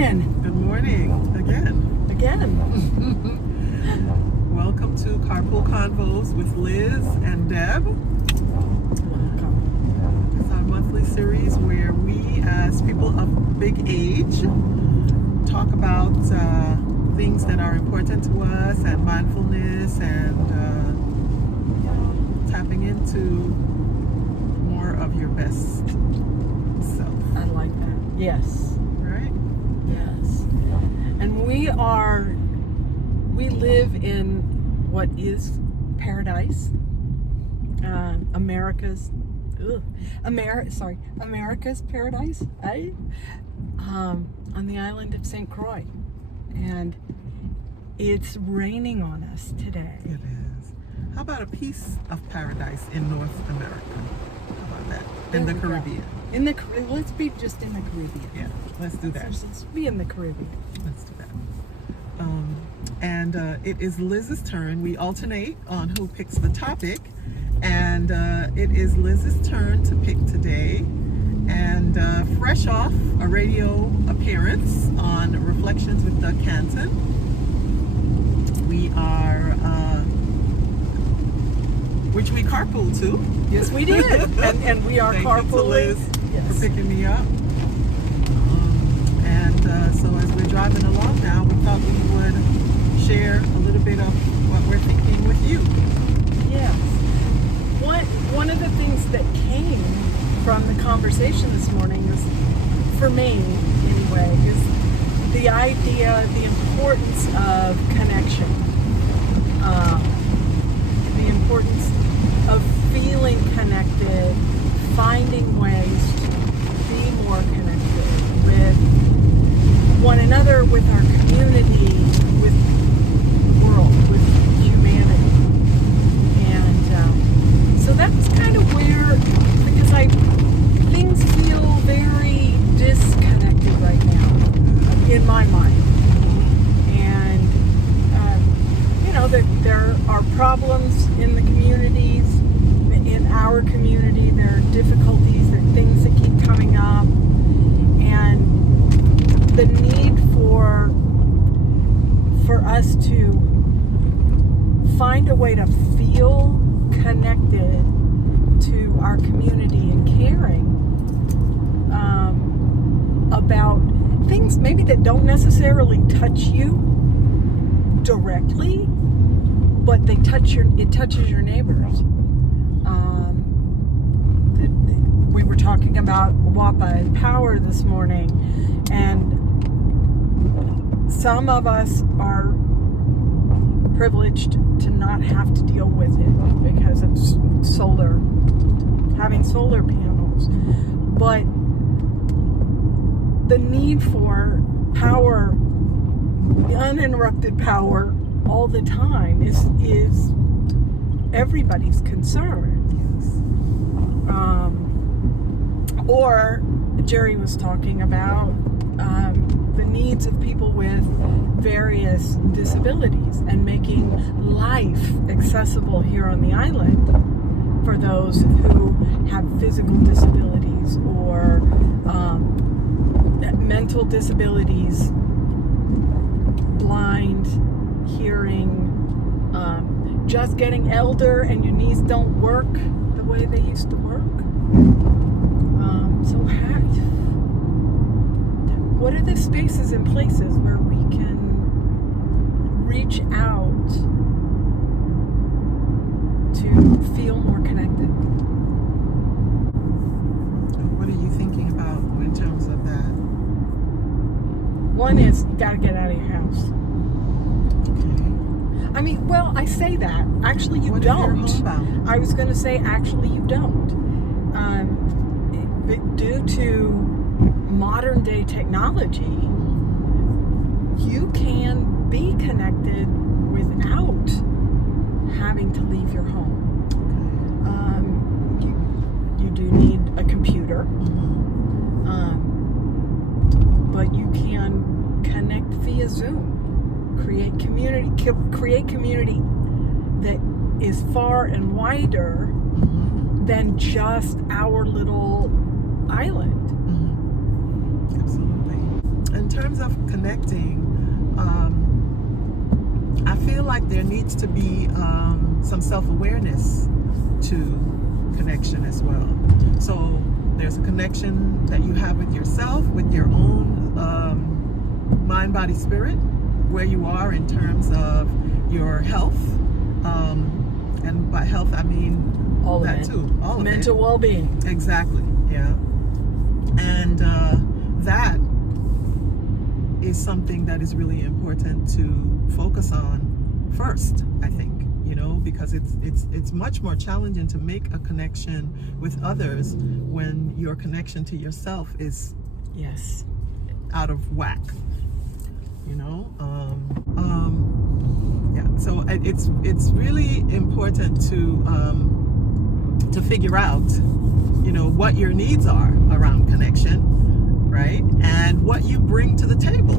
morning. Good morning again. Welcome to Carpool Convos with Liz and Deb. Welcome. It's our monthly series where we, as people of big age, talk about things that are important to us and mindfulness and tapping into more of your best self. I like that. Yes. Right? Yes. And we live in what is paradise. America's paradise, on the island of St. Croix. And it's raining on us today. It is. How about a piece of paradise in North America? How about that? In the Caribbean. Let's be just in the Caribbean. Yeah, let's do that. Let's be in the Caribbean. Let's do that. And it is Liz's turn. We alternate on who picks the topic. And it is Liz's turn to pick today. And fresh off a radio appearance on Reflections with Doug Canton, we are, which we carpool to. Yes, we did. and we are Thank carpooling. you to Liz for picking me up. So as we're driving along now, we thought we would share a little bit of what we're thinking with you. Yes. One of the things that came from the conversation this morning is, for me anyway, is the idea, the importance of connection. The importance of feeling connected, finding ways to be more connected with one another, with our community, with the world, with humanity. And so that's kind of where, because things feel very disconnected right now, in my mind. And, that there are problems in the communities, in our community, there are difficulties, there are things that keep coming up. And the need for us to find a way to feel connected to our community and caring about things maybe that don't necessarily touch you directly, but it touches your neighbors. We were talking about WAPA and power this morning, and some of us are privileged to not have to deal with it because of having solar panels. But the need for power, uninterrupted power all the time is everybody's concern. Or Jerry was talking about the needs of people with various disabilities and making life accessible here on the island for those who have physical disabilities or mental disabilities, blind, hearing, just getting elder and your knees don't work the way they used to work. So what are the spaces and places where we can reach out to feel more connected? What are you thinking about in terms of that? One is you got to get out of your house. Okay. I mean, well, I say that. Actually, you don't. If you're homebound? I was going to say, actually, you don't. Due to modern day technology, you can be connected without having to leave your home. You do need a computer, but you can connect via Zoom. Create community that is far and wider than just our little island. Absolutely. in terms of connecting, I feel like there needs to be some self-awareness to connection as well. So there's a connection that you have with yourself, with your own mind, body, spirit, where you are in terms of your health. And by health, I mean all that of it. too. All of Mental it. well-being. Exactly. Yeah. And that is something that is really important to focus on first, I think, because it's much more challenging to make a connection with others when your connection to yourself is Yes. out of whack. Yeah. So it's really important to figure out, what your needs are around connection, right? And what you bring to the table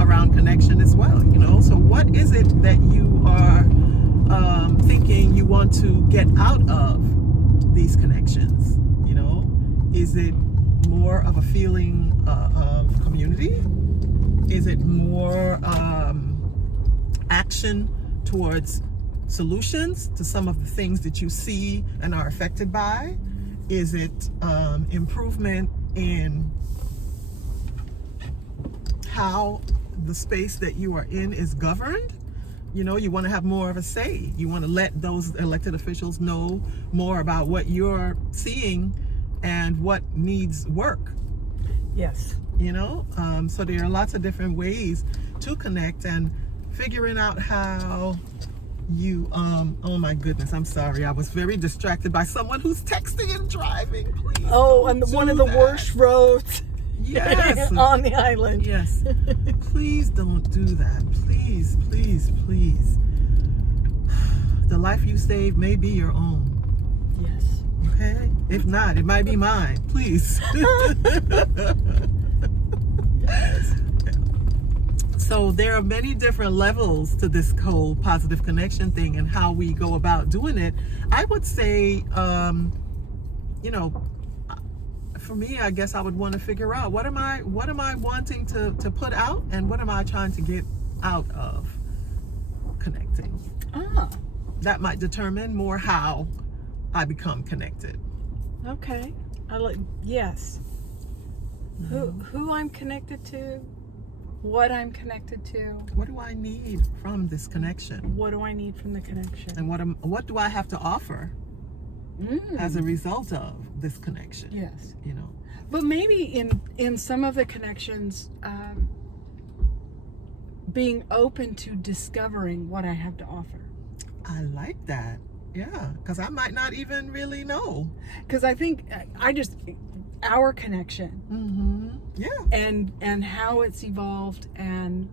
around connection as well, So what is it that you are thinking you want to get out of these connections? Is it more of a feeling of community? Is it more action towards solutions to some of the things that you see and are affected by? Is it improvement in how the space that you are in is governed? You want to have more of a say. You want to let those elected officials know more about what you're seeing and what needs work. Yes. So there are lots of different ways to connect, and figuring out how you oh my goodness, I'm sorry, I was very distracted by someone who's texting and driving. Please. Oh, and one of the worst roads Yes. on the island. Yes. Please don't do that. Please, please, please. The life you save may be your own. Yes. Okay? If not, it might be mine. Please. So there are many different levels to this whole positive connection thing and how we go about doing it. I would say, for me, I guess I would want to figure out what am I wanting to put out, and what am I trying to get out of connecting. That might determine more how I become connected. Okay. Yes. Mm-hmm. Who I'm connected to, what I'm connected to. What do I need from this connection? What do I need from the connection? And what do I have to offer as a result of this connection? Yes. But maybe in some of the connections, being open to discovering what I have to offer. I like that. Yeah, because I might not even really know. Because I think our connection. Mm-hmm. Yeah. And how it's evolved, and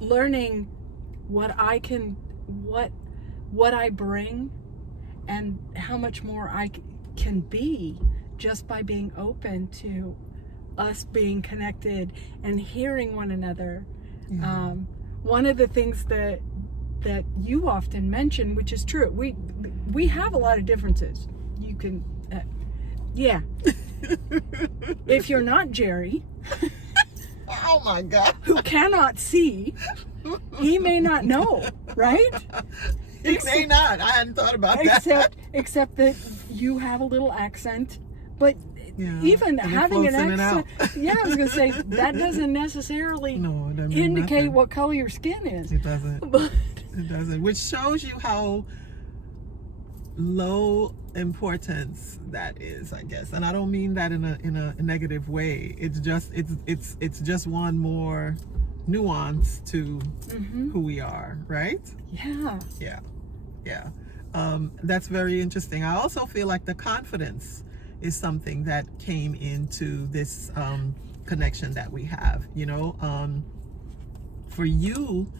learning what I bring, and how much more I can be just by being open to us being connected and hearing one another. Yeah. One of the things that you often mention, which is true, we have a lot of differences. You can, yeah. If you're not Jerry, oh my God, who cannot see, he may not know, right? He may not. I hadn't thought about that. Except that you have a little accent, but yeah, even having an accent, yeah, I was going to say that doesn't necessarily indicate what color your skin is. It doesn't. But it doesn't. Which shows you how low importance that is, I guess. And I don't mean that in a negative way. It's just just one more nuance to who we are, right? Yeah. That's very interesting. I also feel like the confidence is something that came into this connection that we have, for you,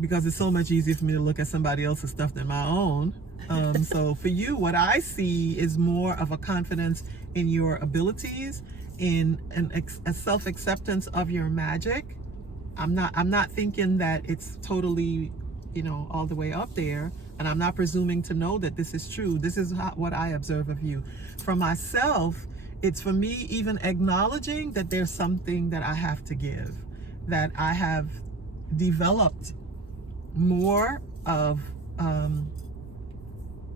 because it's so much easier for me to look at somebody else's stuff than my own. So for you, what I see is more of a confidence in your abilities, in a self-acceptance of your magic. I'm not thinking that it's totally, all the way up there, and I'm not presuming to know that this is true. This is what I observe of you. For myself, It's for me even acknowledging that there's something that I have to give, that I have developed more of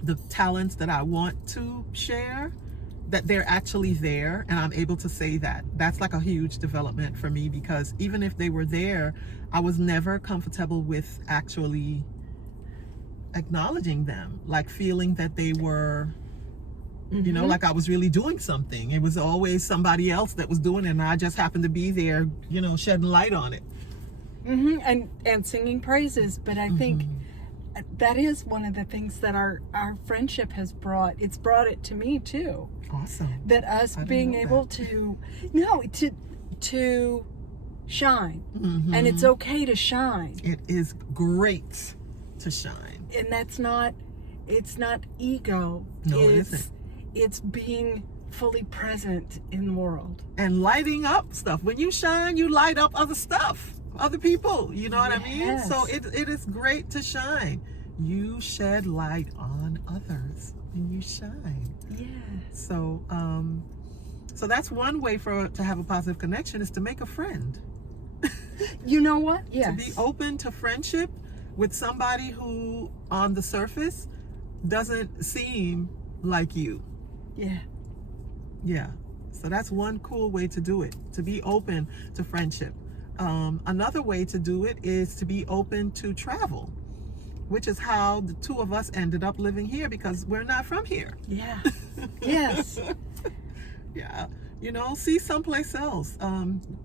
the talents that I want to share, that they're actually there, and I'm able to say that. That's like a huge development for me, because even if they were there, I was never comfortable with actually acknowledging them, like feeling that they were, you know, like I was really doing something. It was always somebody else that was doing it, and I just happened to be there, you know, shedding light on it. And singing praises. But I think that is one of the things that our friendship has brought. It's brought it to me too. Awesome. That us being able to shine. And it's okay to shine. It is great to shine. And it's not ego. No, it isn't. It's being fully present in the world. And lighting up stuff. When you shine, you light up other stuff, other people. You know what I mean? So it is great to shine. You shed light on others and you shine. Yeah. So so that's one way to have a positive connection, is to make a friend. You know what? Yes. To be open to friendship with somebody who on the surface doesn't seem like you. Yeah. Yeah. So that's one cool way to do it, to be open to friendship. Another way to do it is to be open to travel, which is how the two of us ended up living here, because we're not from here. Yeah. Yes. Yeah. You know, see someplace else.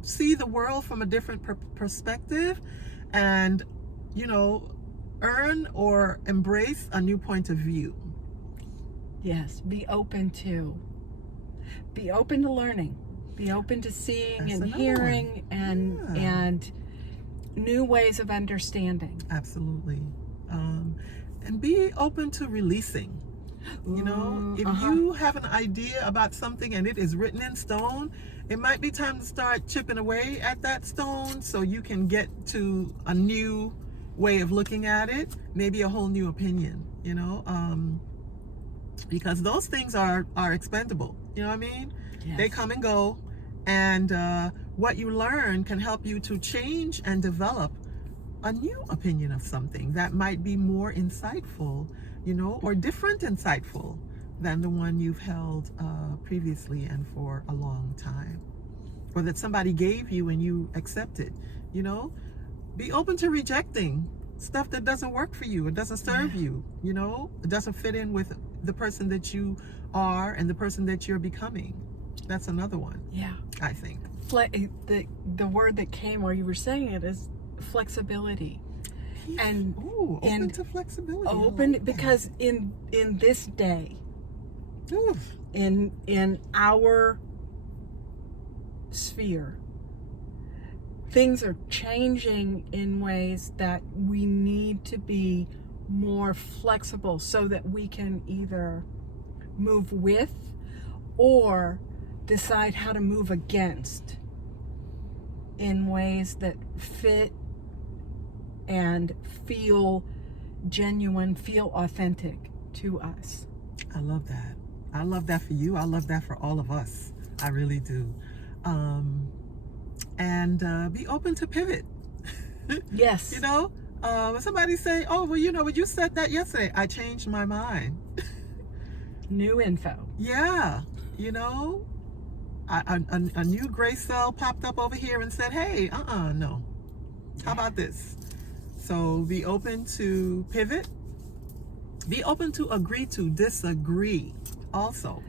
See the world from a different perspective, and, you know, earn or embrace a new point of view. Yes. Be open to learning. Be open to seeing That's and another hearing one. and new ways of understanding. Absolutely. And be open to releasing. You know, if you have an idea about something and it is written in stone, it might be time to start chipping away at that stone so you can get to a new way of looking at it, maybe a whole new opinion, you know, because those things are expendable. You know what I mean? Yes. They come and go, and what you learn can help you to change and develop a new opinion of something that might be more insightful, you know, or different insightful than the one you've held previously and for a long time, or that somebody gave you and you accepted. You know, be open to rejecting stuff that doesn't work for you. It doesn't serve you, you know, it doesn't fit in with the person that you are and the person that you're becoming. That's another one. Yeah. I think. The word that came while you were saying it is flexibility. And open to flexibility. Open, because in this day, in our sphere, things are changing in ways that we need to be more flexible so that we can either move with or decide how to move against in ways that fit and feel genuine, feel authentic to us. I love that. I love that for you. I love that for all of us. I really do. And be open to pivot. Yes. You know, when somebody say, oh, well, you know, when you said that yesterday, I changed my mind. New info. Yeah. You know, a new gray cell popped up over here and said, hey, no. How about this? So be open to pivot. Be open to agree to disagree. Also,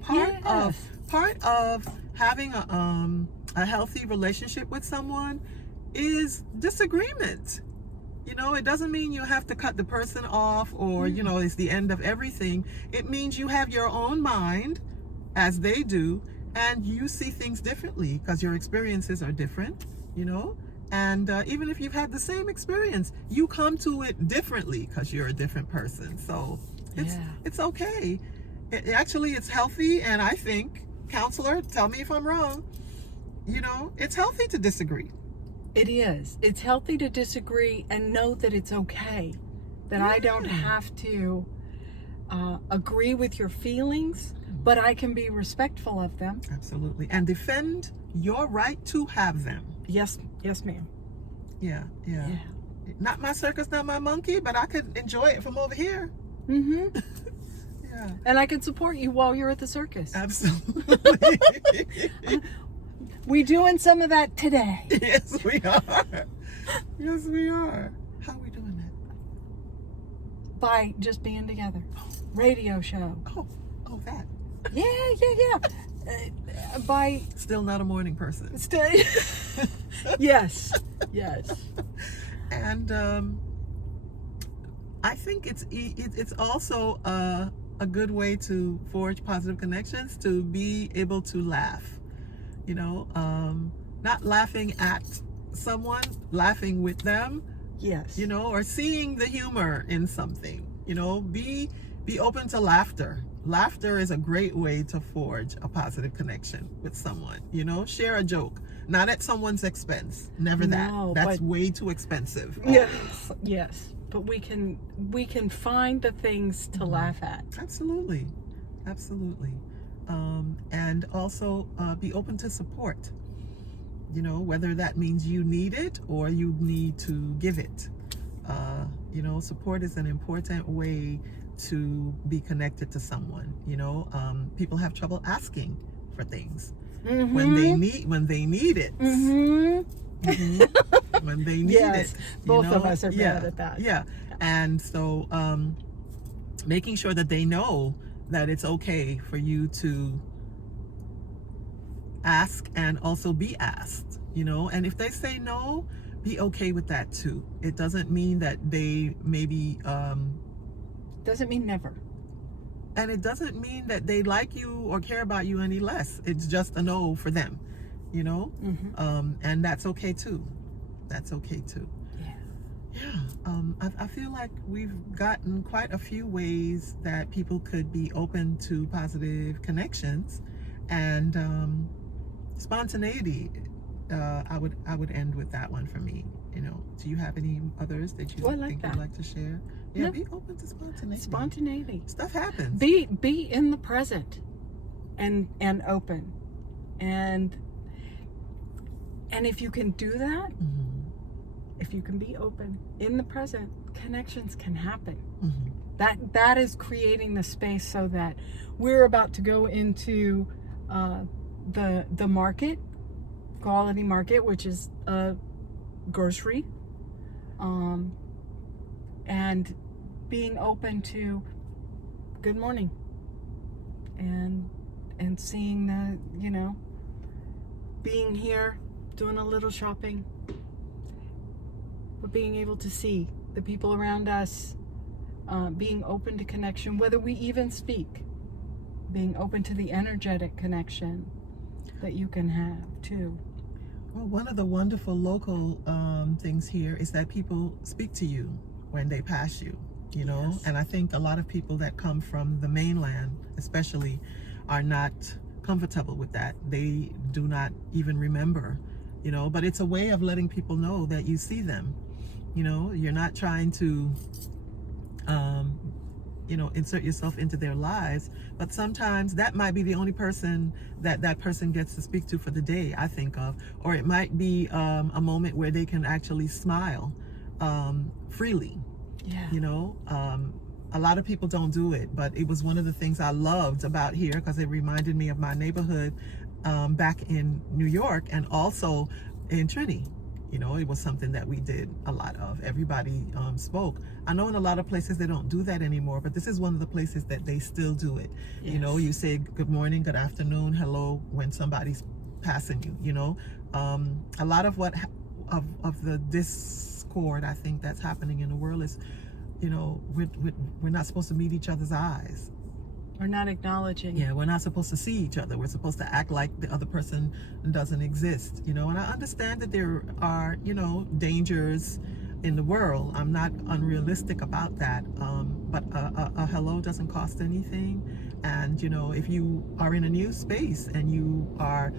part of having a healthy relationship with someone is disagreement. You know, it doesn't mean you have to cut the person off or, you know, it's the end of everything. It means you have your own mind, as they do, and you see things differently because your experiences are different, you know. And even if you've had the same experience, you come to it differently because you're a different person. So it's okay. Actually, it's healthy. And I think, counselor, tell me if I'm wrong, you know, it's healthy to disagree. It is. It's healthy to disagree and know that it's okay. That I don't have to agree with your feelings, but I can be respectful of them. Absolutely. And defend your right to have them. Yes, ma'am. Yeah. Not my circus, not my monkey, but I could enjoy it from over here. Mm-hmm. Yeah. And I can support you while you're at the circus. Absolutely. We doing some of that today. Yes, we are. Yes, we are. How are we doing that? By just being together. Radio show. Oh, that. Yeah. By Still not a morning person. stay. Yes. And I think it's also a good way to forge positive connections, to be able to laugh. You know, not laughing at someone, laughing with them. Yes. You know, or seeing the humor in something. You know, be open to laughter. Laughter is a great way to forge a positive connection with someone. You know, share a joke, not at someone's expense. Never that. No, That's way too expensive. Yes. But we can find the things to laugh at. Absolutely. And also be open to support. You know, whether that means you need it or you need to give it. You know, support is an important way to be connected to someone. You know, people have trouble asking for things when they need it. When they need it. Both of us are bad at that. Yeah. And so making sure that they know that it's okay for you to ask and also be asked, you know, and if they say no, be okay with that too. It doesn't mean that they maybe Doesn't mean never. and it doesn't mean that they like you or care about you any less. It's just a no for them, you know. And that's okay too. I feel like we've gotten quite a few ways that people could be open to positive connections, and spontaneity. I would end with that one for me. You know, do you have any others that you think you'd like to share? Yeah, No. be open to spontaneity. Spontaneity. Stuff happens. Be in the present, and open, and if you can do that, if you can be open in the present, connections can happen. That is creating the space so that we're about to go into the market, quality market, which is a grocery, and being open to good morning, and seeing the, you know, being here, doing a little shopping, but being able to see the people around us, being open to connection, whether we even speak, being open to the energetic connection that you can have too. Well, one of the wonderful local things here is that people speak to you when they pass you, you know. Yes. And I think a lot of people that come from the mainland especially are not comfortable with that. They do not even remember, you know, but it's a way of letting people know that you see them. You know, you're not trying to you know, insert yourself into their lives, but sometimes that might be the only person that person gets to speak to for the day, I think of. Or it might be a moment where they can actually smile freely. Yeah. You know, a lot of people don't do it, but it was one of the things I loved about here, because it reminded me of my neighborhood back in New York, and also in Trinity. You know, it was something that we did a lot of. Everybody spoke. I know in a lot of places they don't do that anymore, but this is one of the places that they still do it. Yes. You know, you say good morning, good afternoon, hello when somebody's passing you. You know, a lot of what of the discord I think that's happening in the world is, you know, we're not supposed to meet each other's eyes. We're not acknowledging. Yeah, we're not supposed to see each other. We're supposed to act like the other person doesn't exist, you know. And I understand that there are, you know, dangers in the world. I'm not unrealistic about that. But a hello doesn't cost anything. And, you know, if you are in a new space and you are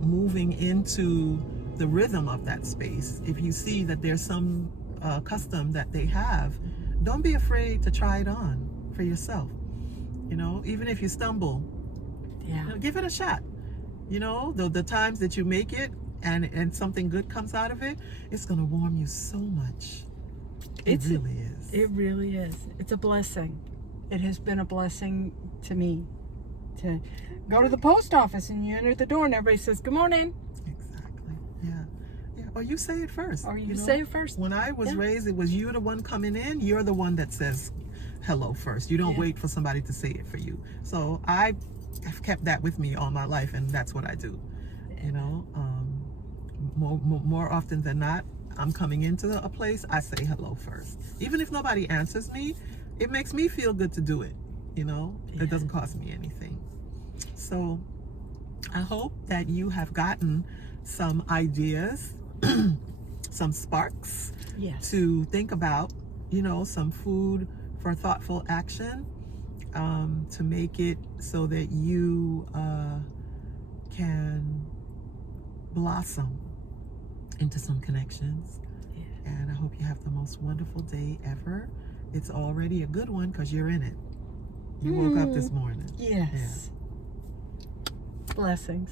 moving into the rhythm of that space, if you see that there's some custom that they have, don't be afraid to try it on. for yourself. You know, even if you stumble, Yeah. give it a shot. You know, the times that you make it and something good comes out of it, it's going to warm you so much. It really is. It really is. It's a blessing. It has been a blessing to me to go to the post office and you enter the door and everybody says, "Good morning." Exactly. Yeah. Or you say it first. Or you say it first. When I was Yeah. raised, it was you're the one coming in. You're the one that says hello first. You don't Yeah. wait for somebody to say it for you. So I've kept that with me all my life, and that's what I do. You know, more often than not, I'm coming into a place, I say hello first. Even if nobody answers me, it makes me feel good to do it. You know, Yeah. It doesn't cost me anything. So I hope that you have gotten some ideas, some sparks Yes. to think about, you know, some food for thoughtful action, to make it so that you can blossom into some connections. Yeah. And I hope you have the most wonderful day ever. It's already a good one because you're in it. You woke up this morning. Yes. Blessings.